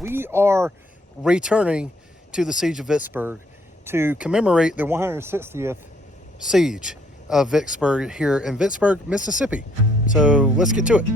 we are returning to the siege of Vicksburg to commemorate the 160th siege of Vicksburg here in Vicksburg, Mississippi. So let's get to it.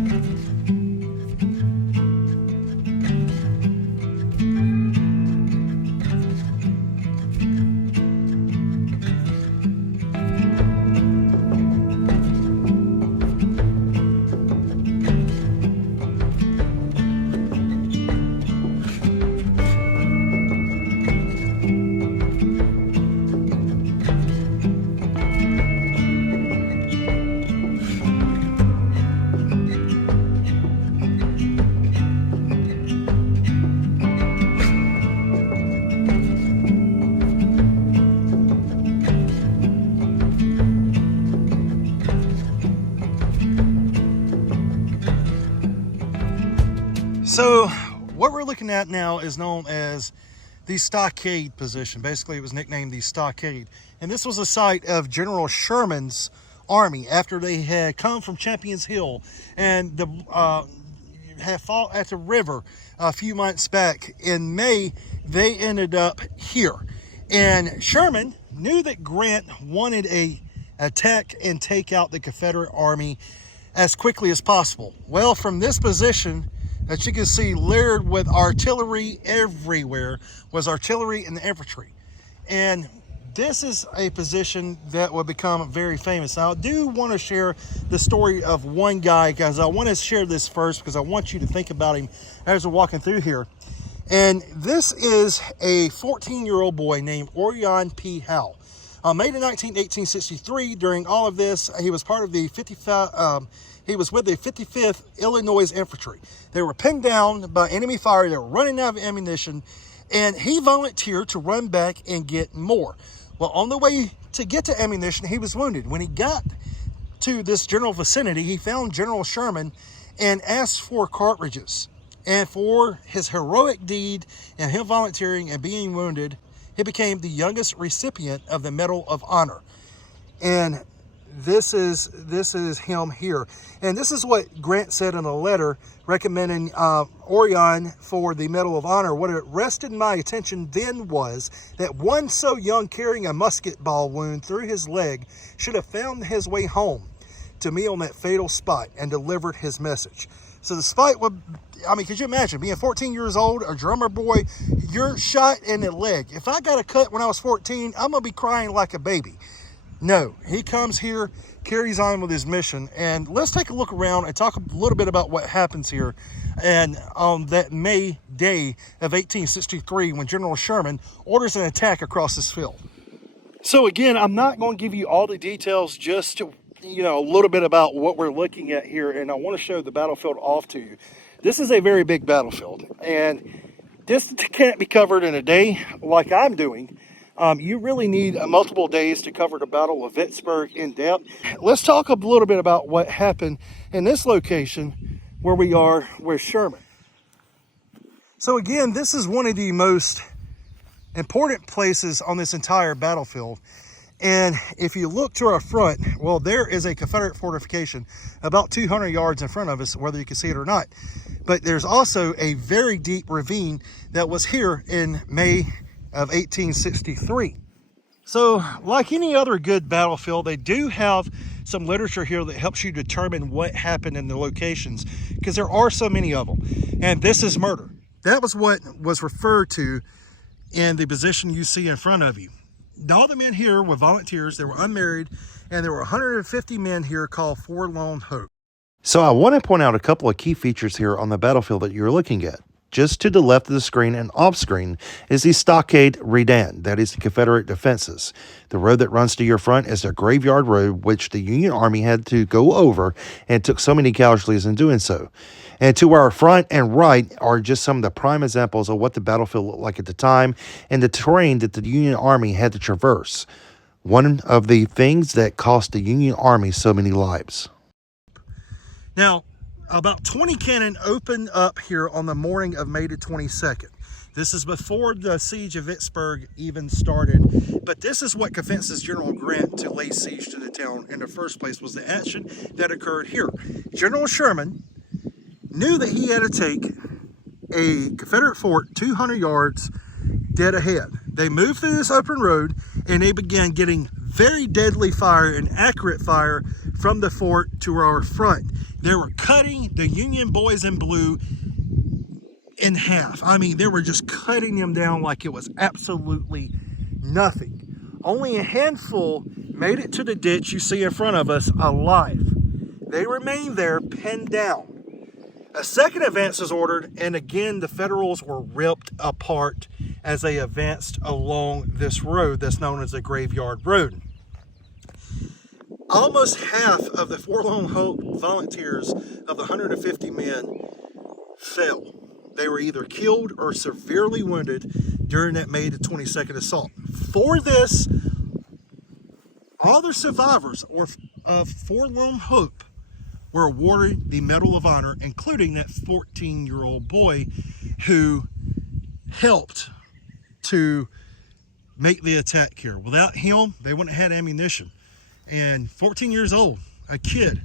So what we're looking at now is known as the Stockade position. Basically, it was nicknamed the Stockade. And this was the site of General Sherman's army after they had come from Champions Hill and had fought at the river a few months back. In May, they ended up here. And Sherman knew that Grant wanted a attack and take out the Confederate army as quickly as possible. Well, from this position that you can see littered with artillery everywhere was artillery and the infantry. And this is a position that will become very famous. Now, I do want to share the story of one guy, guys. I want to share this first because I want you to think about him as we're walking through here. And this is a 14-year-old boy named Orion P. Howe. Made in 1863. During all of this, he was part of the 55. He was with the 55th Illinois Infantry. They were pinned down by enemy fire. They were running out of ammunition, and he volunteered to run back and get more. Well, on the way to get to ammunition, he was wounded. When he got to this general vicinity, he found General Sherman and asked for cartridges. And for his heroic deed and him volunteering and being wounded, he became the youngest recipient of the Medal of Honor. And this is him here. And this is what Grant said in a letter recommending Orion for the Medal of Honor. What arrested my attention then was that one so young carrying a musket ball wound through his leg should have found his way home to me on that fatal spot and delivered his message. So the spot would, I mean, could you imagine being 14 years old, a drummer boy, you're shot in the leg. If I got a cut when I was 14, I'm gonna be crying like a baby. No, he comes here, carries on with his mission. And let's take a look around and talk a little bit about what happens here. And on that May day of 1863, when General Sherman orders an attack across this field. So again, I'm not going to give you all the details, just to, a little bit about what we're looking at here. And I want to show the battlefield off to you. This is a very big battlefield, and this can't be covered in a day like I'm doing. You really need multiple days to cover the Battle of Vicksburg in depth. Let's talk a little bit about what happened in this location where we are with Sherman. So again, this is one of the most important places on this entire battlefield. And if you look to our front, well, there is a Confederate fortification about 200 yards in front of us, whether you can see it or not. But there's also a very deep ravine that was here in May of 1863. So like any other good battlefield, they do have some literature here that helps you determine what happened in the locations, because there are so many of them. And this is murder. That was what was referred to in the position you see in front of you. All the men here were volunteers. They were unmarried, and there were 150 men here called Forlorn hope. So I want to point out a couple of key features here on the battlefield that you're looking at. Just to the left of the screen and off screen is the Stockade Redan, that is the Confederate defenses. The road that runs to your front is the Graveyard Road, which the Union Army had to go over and took so many casualties in doing so. And to our front and right are just some of the prime examples of what the battlefield looked like at the time and the terrain that the Union Army had to traverse. One of the things that cost the Union Army so many lives. Now, about 20 cannon opened up here on the morning of May the 22nd. This is before the siege of Vicksburg even started, but this is what convinces General Grant to lay siege to the town in the first place, was the action that occurred here. General Sherman knew that he had to take a Confederate fort 200 yards dead ahead. They moved through this open road and they began getting very deadly fire and accurate fire from the fort to our front. They were cutting the Union boys in blue in half. I mean, they were just cutting them down like it was absolutely nothing. Only a handful made it to the ditch you see in front of us alive. They remained there pinned down. A second advance was ordered, and again the Federals were ripped apart as they advanced along this road that's known as the Graveyard Road. Almost half of the Forlorn Hope volunteers of the 150 men fell. They were either killed or severely wounded during that May the 22nd assault. For this, all the survivors of Forlorn Hope were awarded the Medal of Honor, including that 14-year-old boy who helped to make the attack here. Without him, they wouldn't have had ammunition. And 14 years old, a kid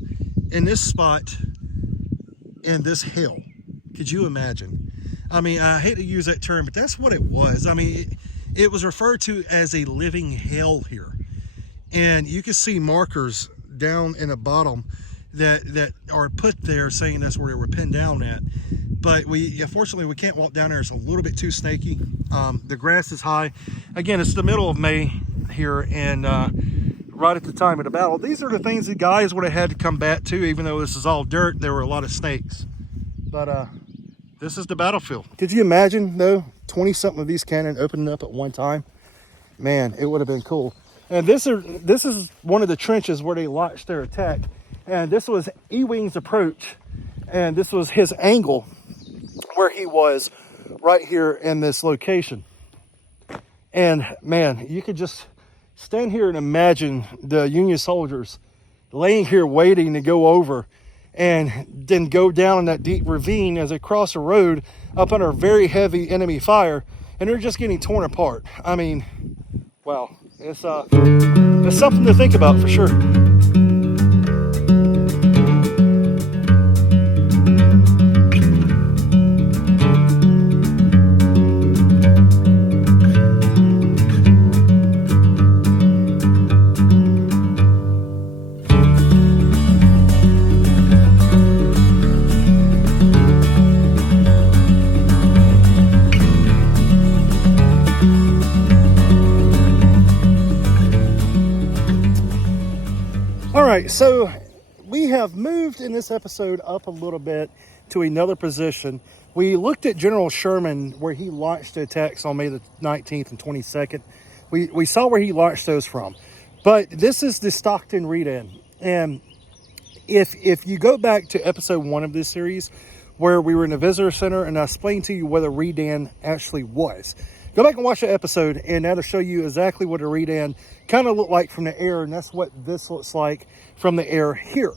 in this spot, in this hell. Could you imagine? I mean, I hate to use that term, but that's what it was. I mean, it was referred to as a living hell here. And you can see markers down in the bottom that are put there saying that's where they were pinned down at. But unfortunately we can't walk down there. It's a little bit too snaky. The grass is high. Again, it's the middle of May here, and right at the time of the battle, these are the things the guys would have had to combat to. Even though this is all dirt, there were a lot of snakes. But this is the battlefield. Could you imagine though, 20 something of these cannon opening up at one time? Man, it would have been cool. And this is one of the trenches where they launched their attack. And this was Ewing's approach, and this was his angle where he was right here in this location. And man, you could just stand here and imagine the Union soldiers laying here waiting to go over and then go down in that deep ravine as they cross the road up under very heavy enemy fire, and they're just getting torn apart. I mean, wow, it's something to think about for sure. So we have moved in this episode up a little bit to another position. We looked at General Sherman where he launched the attacks on May the 19th and 22nd. We saw where he launched those from. But this is the Stockade Redan. And if you go back to episode 1 of this series where we were in the visitor center and I explained to you what a Redan actually was, go back and watch the episode, and that'll show you exactly what a Redan kind of looked like from the air, and that's what this looks like from the air here.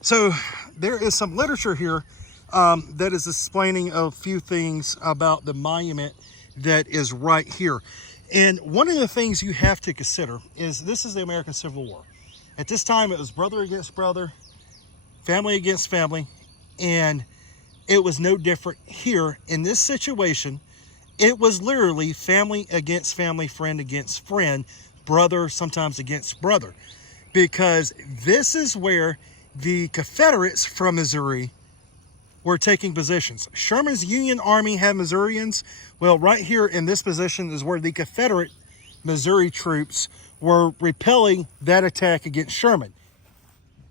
So there is some literature here that is explaining a few things about the monument that is right here. And one of the things you have to consider is this is the American Civil War. At this time, it was brother against brother, family against family, and it was no different here. In this situation, it was literally family against family, friend against friend, brother sometimes against brother. Because this is where the Confederates from Missouri were taking positions. Sherman's Union Army had Missourians. Well, right here in this position is where the Confederate Missouri troops were repelling that attack against Sherman.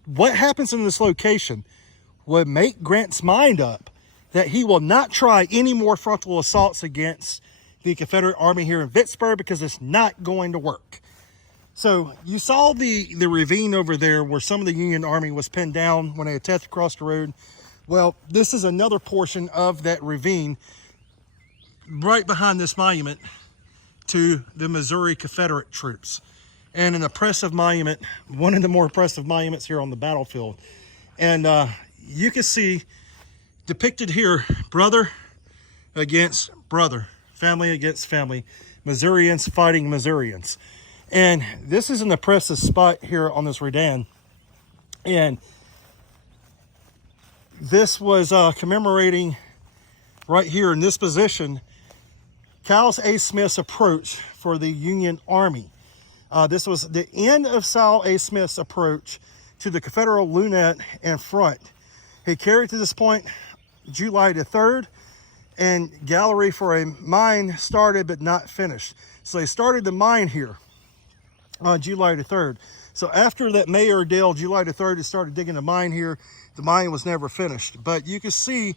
What happens in this location would make Grant's mind up that he will not try any more frontal assaults against the Confederate Army here in Vicksburg because it's not going to work. So you saw the ravine over there where some of the Union Army was pinned down when they attacked across the road. Well, this is another portion of that ravine right behind this monument to the Missouri Confederate troops. And an impressive monument, one of the more impressive monuments here on the battlefield. And you can see depicted here, brother against brother, family against family, Missourians fighting Missourians. And this is an impressive spot here on this Redan. And this was commemorating right here in this position, Cowles A. Smith's approach for the Union Army. This was the end of Sal A. Smith's approach to the Confederate lunette and front. He carried to this point July the 3rd, and gallery for a mine started but not finished. So they started the mine here on July the 3rd. So after that May ordeal, July the 3rd, they started digging the mine here. The mine was never finished. But you can see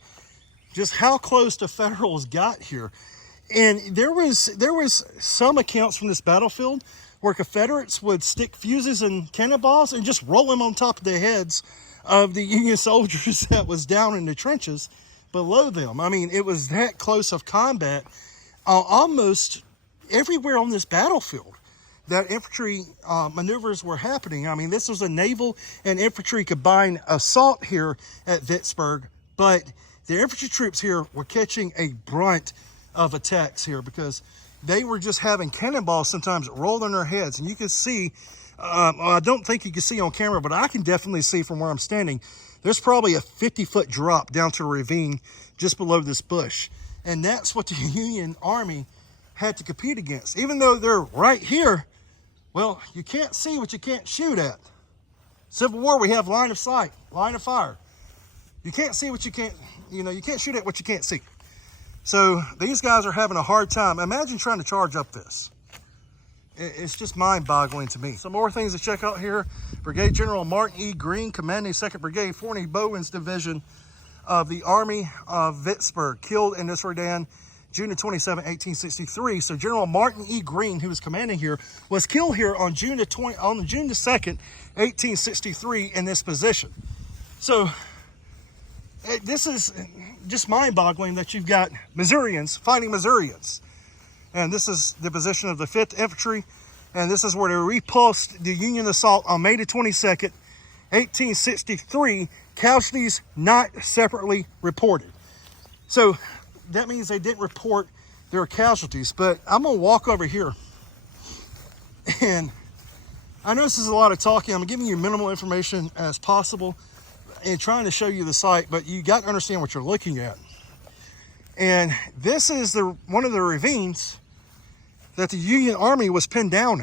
just how close the Federals got here. And there was some accounts from this battlefield where Confederates would stick fuses and cannonballs and just roll them on top of the heads of the Union soldiers that was down in the trenches below them. I mean, it was that close of combat almost everywhere on this battlefield that infantry maneuvers were happening. I mean, this was a naval and infantry combined assault here at Vicksburg, but the infantry troops here were catching a brunt of attacks here because they were just having cannonballs sometimes rolled on their heads. And you can see, I don't think you can see on camera, but I can definitely see from where I'm standing, there's probably a 50-foot drop down to a ravine just below this bush. And that's what the Union Army had to compete against. Even though they're right here, well, you can't see what you can't shoot at. Civil War, we have line of sight, line of fire. You can't see what you can't, you can't shoot at what you can't see. So these guys are having a hard time. Imagine trying to charge up this. It's just mind-boggling to me. Some more things to check out here. Brigadier General Martin E. Green, commanding 2nd Brigade, 40 Bowens Division of the Army of Vicksburg, killed in this Redan, June 27, 1863. So General Martin E. Green, who was commanding here, was killed here on June the 2nd, 1863 in this position. So this is just mind-boggling that you've got Missourians fighting Missourians. And this is the position of the 5th Infantry. And this is where they repulsed the Union assault on May the 22nd, 1863. Casualties not separately reported. So that means they didn't report their casualties. But I'm going to walk over here. And I know this is a lot of talking. I'm giving you minimal information as possible and trying to show you the site, but you got to understand what you're looking at. And this is one of the ravines that the Union Army was pinned down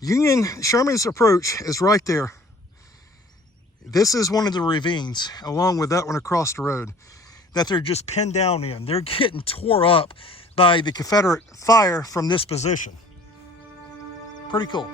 in. Sherman's approach is right there. This is one of the ravines, along with that one across the road, that they're just pinned down in. They're getting tore up by the Confederate fire from this position. Pretty cool.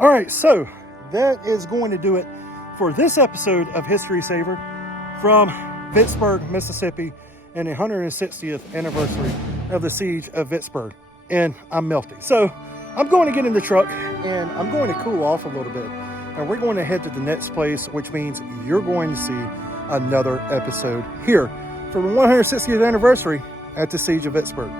All right, so that is going to do it for this episode of History Saver from Vicksburg, Mississippi, and the 160th anniversary of the siege of Vicksburg. And I'm melting. So I'm going to get in the truck and I'm going to cool off a little bit. And we're going to head to the next place, which means you're going to see another episode here for the 160th anniversary at the siege of Vicksburg.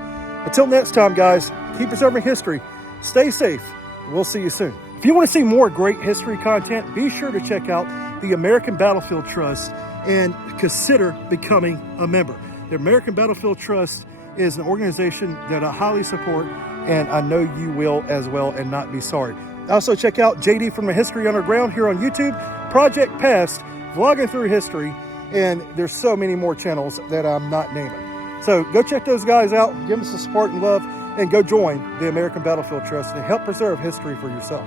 Until next time, guys, keep preserving history. Stay safe. We'll see you soon. If you want to see more great history content, be sure to check out the American Battlefield Trust and consider becoming a member. The American Battlefield Trust is an organization that I highly support, and I know you will as well and not be sorry. Also check out JD from the History Underground here on YouTube, Project Past, vlogging through history, and there's so many more channels that I'm not naming. So go check those guys out, give them some support and love, and go join the American Battlefield Trust and help preserve history for yourself.